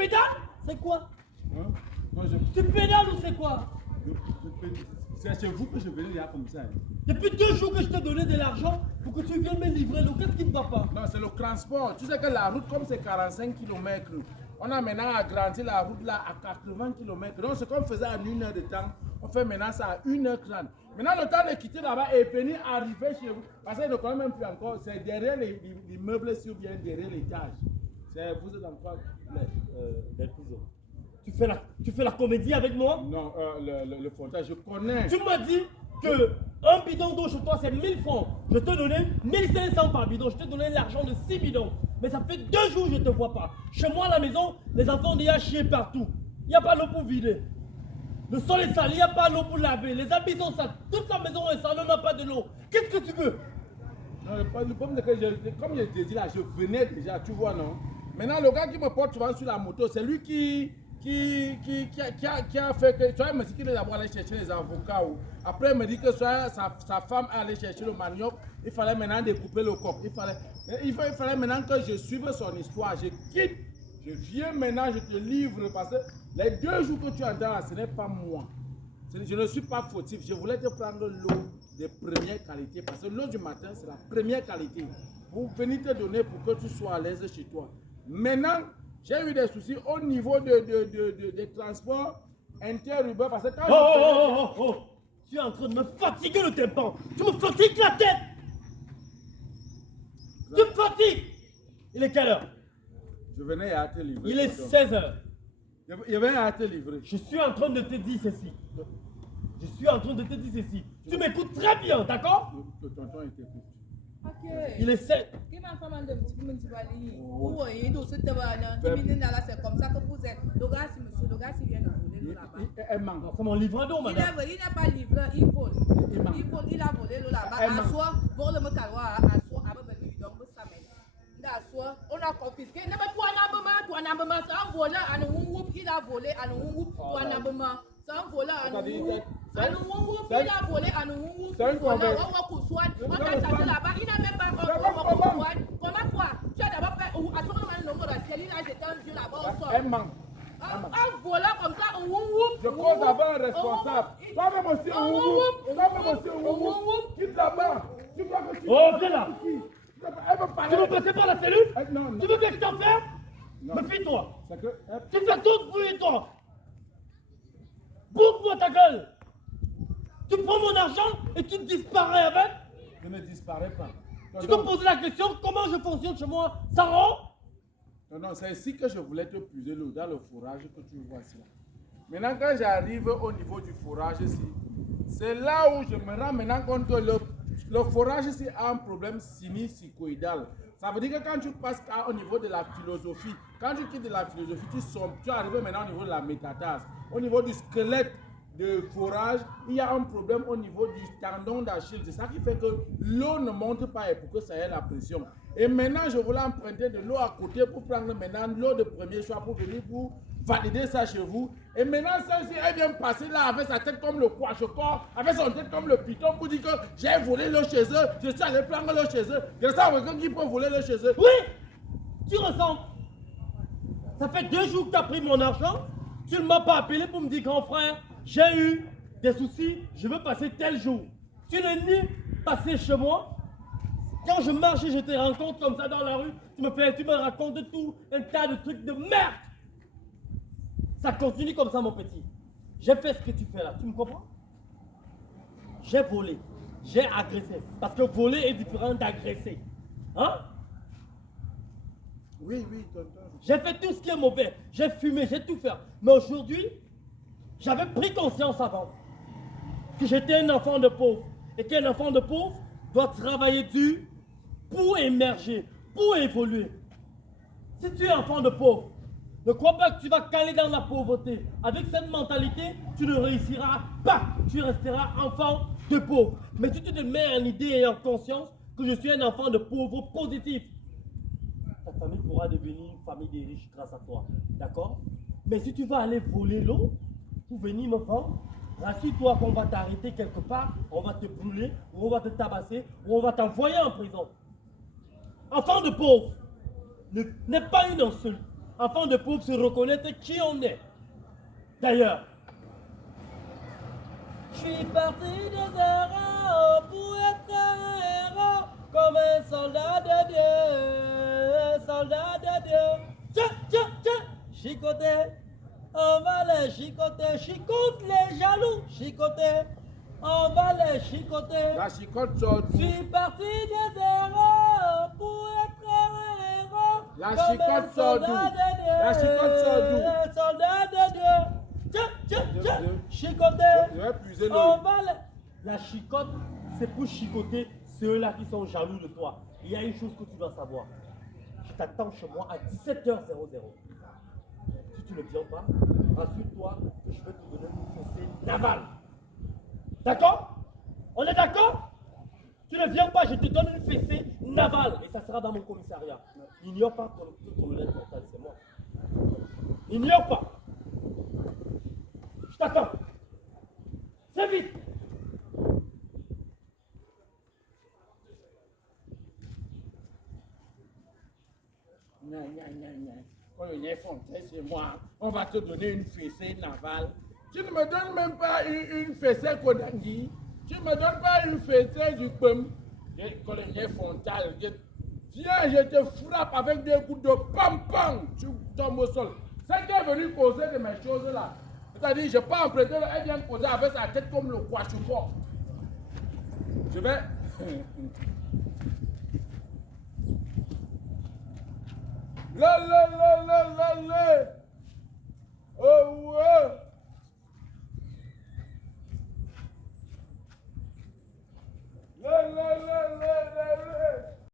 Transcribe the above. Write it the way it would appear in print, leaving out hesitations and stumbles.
pédales? C'est quoi? Hein? Non, Tu pédales ou c'est quoi? C'est chez vous que je venais là comme ça. Depuis 2 jours que je t'ai donné de l'argent pour que tu viennes me livrer l'eau. Qu'est-ce qui ne va pas? Non, c'est le transport. Tu sais que la route, comme c'est 45 km, on a maintenant agrandi la route là à 80 km. Donc, ce qu'on faisait en 1 heure de temps, on fait maintenant ça à 1h30. Maintenant, le temps de quitter là-bas et venir arriver chez vous, parce que ne connaît même plus encore, c'est derrière les meubles ou bien derrière l'étage. Vous êtes encore les prisons. Tu fais la comédie avec moi? Non, le frontage, je connais. Tu m'as dit que un bidon d'eau chez toi c'est 1000 francs. Je te donnais 1500 par bidon. Je te donnais l'argent de 6 bidons. Mais ça fait 2 jours que je ne te vois pas. Chez moi à la maison, les enfants ont déjà chié partout. Il n'y a pas l'eau pour vider. Le sol est sale, il n'y a pas l'eau pour laver. Les habits sont sales. Toute la maison est sale, on n'a pas de l'eau. Qu'est-ce que tu veux? Non, le problème c'est que, comme je t'ai dit là, je venais déjà, tu vois, non? Maintenant, le gars qui me porte souvent sur la moto, c'est lui qui a fait que, soit il me dit qu'il est d'abord allé chercher les avocats, ou après il me dit que soit sa femme allait chercher le manioc, il fallait maintenant découper le coq, il fallait maintenant que je suive son histoire, je quitte, je viens maintenant, je te livre, parce que les 2 jours que tu entends là, ce n'est pas moi, je ne suis pas fautif, je voulais te prendre l'eau de première qualité, parce que l'eau du matin c'est la première qualité, pour venir te donner pour que tu sois à l'aise chez toi. Maintenant, j'ai eu des soucis au niveau des transports interurbains parce que quand Oh. Tu es en train de me fatiguer le tympan. Tu me fatigues la tête. Tu me fatigues. Il est quelle heure? Je venais à te livrer. Il est 16h. Je venais à te livrer. Je suis en train de te dire ceci. Tu m'écoutes très bien, d'accord? Le tonton il t'écoute. Il est 7. C'est comme ça que vous êtes. Le gars, si monsieur, le gars, s'il vient de voler là-bas. Elle manque. C'est mon livreur d'eau, madame. Il n'a pas livré, il vole. Il a volé là-bas. À soi, vole le caroua, à soi, avec le bidon, ça mène. On a confisqué. Mais toi, n'abama, c'est un voleur, il a volé, toi, n'abama. C'est un voleur, il a volé, c'est un convert. On t'a chassé là-bas, il n'a même pas encore. Comment quoi? Tu as d'abord fait, à ce moment-là, le nombre de ciel, il a jeté un vieux là-bas au sol. Elle manque. Un voleur comme ça, je cause avant un responsable. Toi-même aussi, quitte là-bas. Oh, viens là. Elle veut parler. Tu veux passer par la cellule? Non. Tu veux que je t'enferme? Méfie-toi. Tu fais tout bruit, toi. Bouge-moi ta gueule. Tu prends mon argent et tu disparais avec? Je ne disparais pas. Tu te poses la question comment je fonctionne chez moi? Ça rend? Non, c'est ici que je voulais te puiser l'eau dans le fourrage que tu vois ici. Maintenant, quand j'arrive au niveau du fourrage ici, c'est là où je me rends maintenant compte que le fourrage ici a un problème sinusicoïdal. Ça veut dire que quand tu passes au niveau de la philosophie, quand tu quittes de la philosophie, tu arrives maintenant au niveau de la métatase, au niveau du squelette de fourrage, il y a un problème au niveau du tendon d'Achille. C'est ça qui fait que l'eau ne monte pas et pour que ça ait la pression. Et maintenant, je voulais emprunter de l'eau à côté pour prendre maintenant l'eau de premier choix pour venir pour valider ça chez vous. Et maintenant, celle-ci, elle vient passer là avec sa tête comme le quachecor, avec son tête comme le python pour dire que j'ai volé l'eau chez eux, je suis allé prendre l'eau chez eux. Je sais quelqu'un qui peut voler l'eau chez eux. Oui, tu ressembles. Ça fait 2 jours que tu as pris mon argent. Tu ne m'as pas appelé pour me dire, grand frère, j'ai eu des soucis, je veux passer tel jour. Tu n'es ni passé chez moi. Quand je marche et je te rencontre comme ça dans la rue, tu me racontes tout un tas de trucs de merde. Ça continue comme ça, mon petit. J'ai fait ce que tu fais là, tu me comprends? J'ai volé, j'ai agressé. Parce que voler est différent d'agresser. Hein? Oui, tonton. J'ai fait tout ce qui est mauvais. J'ai fumé, j'ai tout fait. Mais aujourd'hui, j'avais pris conscience avant que j'étais un enfant de pauvre. Et qu'un enfant de pauvre doit travailler dur pour émerger, pour évoluer. Si tu es enfant de pauvre, ne crois pas que tu vas caler dans la pauvreté. Avec cette mentalité, tu ne réussiras pas. Tu resteras enfant de pauvre. Mais si tu te mets en idée et en conscience que je suis un enfant de pauvre positif, ta famille pourra devenir une famille des riches grâce à toi. D'accord? Mais si tu vas aller voler l'eau pour venir me vendre, rassure-toi qu'on va t'arrêter quelque part, on va te brûler, ou on va te tabasser, ou on va t'envoyer en prison. Enfant de pauvre n'est pas une insulte. enfants de pauvres se reconnaître qui on est. D'ailleurs, je suis parti de zéro pour être un héros, comme un soldat de Dieu, soldat de Dieu. Tiens, chicoté, on va les chicoter, chicote les jaloux, chicoté, on va les chicoter. La chicote sort Je suis parti de zéro pour être un héros. La comme chicote un sort d'où? soldat de Dieu, La chicote sort d'où? soldat de Dieu. Tiens, chicoté. Je vais puiser l'eau. On va la chicote, c'est pour chicoter ceux-là qui sont jaloux de toi. Il y a une chose que tu dois savoir. Je t'attends chez moi à 17h00. Si tu ne viens pas, rassure-toi que je vais te donner une fessée navale. D'accord? On est d'accord? Tu ne viens pas, je te donne une fessée navale et ça sera dans mon commissariat. Ignore pas que le colonel Portal, c'est moi. Ignore pas. Je t'attends. Très vite. Quand le nez fontaine chez moi, on va te donner une fessée navale. Tu ne me donnes même pas une fessée Kodangi. Tu ne me donnes pas une fessée du Pum. Quand le nez fontaine, viens, je te frappe avec des coups de pam-pam. Tu tombes au sol. C'est qui est venu causer de mes choses là. C'est-à-dire, je ne peux pas emprunter, elle vient causer avec sa tête comme le Kwashuko. Je vais. Le. Oh, ouais. Le.